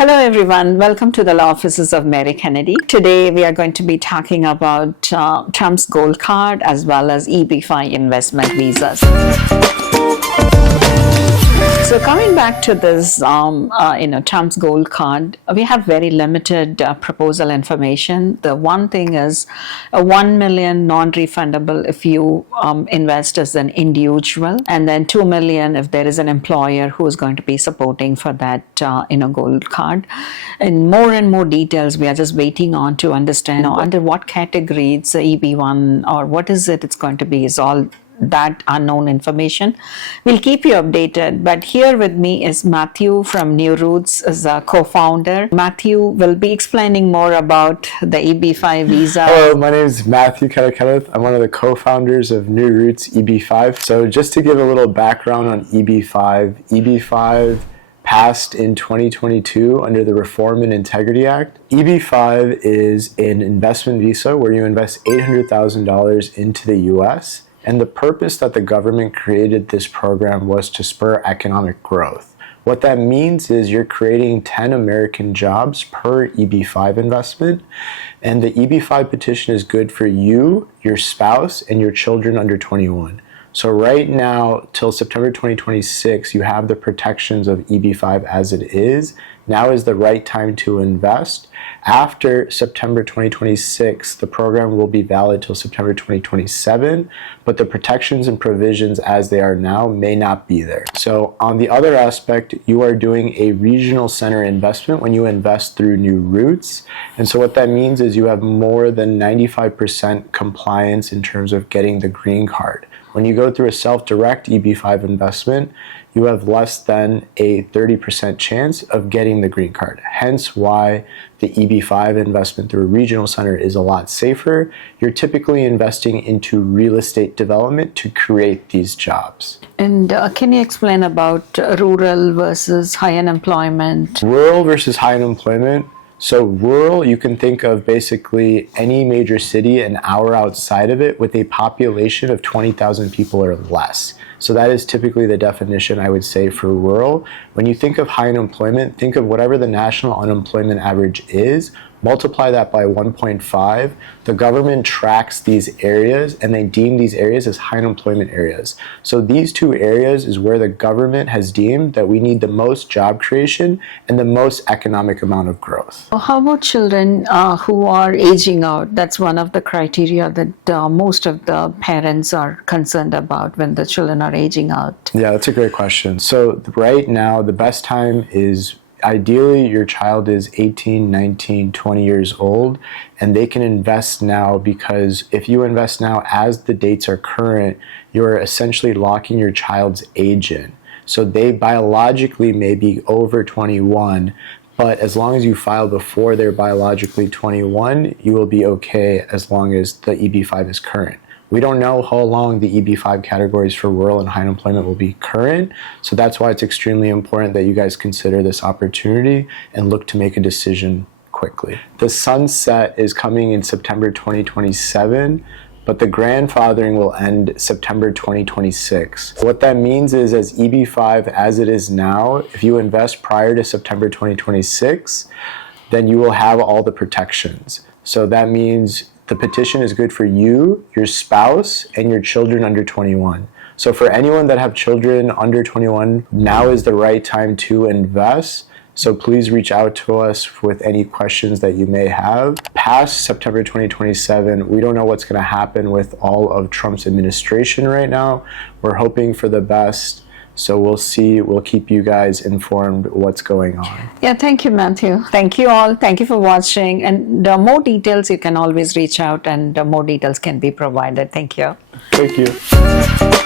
Hello everyone, welcome to the Law Offices of Mary Kennedy. Today we are going to be talking about Trump's Gold Card as well as EB5 investment visas. So coming back to this, Trump's Gold Card, we have very limited proposal information. The one thing is $1 million non-refundable if you invest as an individual, and then $2 million if there is an employer who is going to be supporting for that, Gold Card. And more details, we are just waiting on to understand under what category it's EB1 or what is it it's going to be is all that unknown information. We'll keep you updated, but here with me is Matthew from New Roots as a co-founder. Matthew will be explaining more about the EB5 visa. Hello, my name is Matthew Kenneth. I'm one of the co-founders of New Roots EB5. So just to give a little background on EB5, EB5 passed in 2022 under the Reform and Integrity Act. EB5 is an investment visa where you invest $800,000 into the US. And the purpose that the government created this program was to spur economic growth. What that means is you're creating 10 American jobs per EB5 investment. And the EB5 petition is good for you, your spouse, and your children under 21. So right now, till September 2026, you have the protections of EB5 as it is. Now is the right time to invest. After September 2026, the program will be valid till September 2027, but the protections and provisions as they are now may not be there. So on the other aspect, you are doing a regional center investment when you invest through New Roots. And so what that means is you have more than 95% compliance in terms of getting the green card. When you go through a self-direct EB5 investment, you have less than a 30% chance of getting the green card. Hence why the EB5 investment through a regional center is a lot safer. You're typically investing into real estate development to create these jobs. And can you explain about rural versus high unemployment? Rural versus high unemployment. So rural, you can think of basically any major city an hour outside of it with a population of 20,000 people or less. So that is typically the definition I would say for rural. When you think of high unemployment, think of whatever the national unemployment average is, multiply that by 1.5. The government tracks these areas and they deem these areas as high unemployment areas. So these two areas is where the government has deemed that we need the most job creation and the most economic amount of growth. How about children who are aging out? That's one of the criteria that most of the parents are concerned about when the children are aging out. Yeah, that's a great question. So right now, the best time is ideally your child is 18, 19, 20 years old, and they can invest now because if you invest now as the dates are current, you're essentially locking your child's age in. So they biologically may be over 21, but as long as you file before they're biologically 21, you will be okay as long as the EB5 is current. We don't know how long the EB5 categories for rural and high unemployment will be current, so that's why it's extremely important that you guys consider this opportunity and look to make a decision quickly. The sunset is coming in September 2027, but the grandfathering will end September 2026. What that means is as EB5 as it is now, if you invest prior to September 2026, then you will have all the protections. So that means the petition is good for you, your spouse, and your children under 21. So for anyone that have children under 21, now is the right time to invest. So please reach out to us with any questions that you may have. Past September 2027, we don't know what's going to happen with all of Trump's administration right now. We're hoping for the best. So we'll see, we'll keep you guys informed what's going on. Yeah, thank you, Matthew. Thank you all. Thank you for watching. And more details, you can always reach out and more details can be provided. Thank you. Thank you.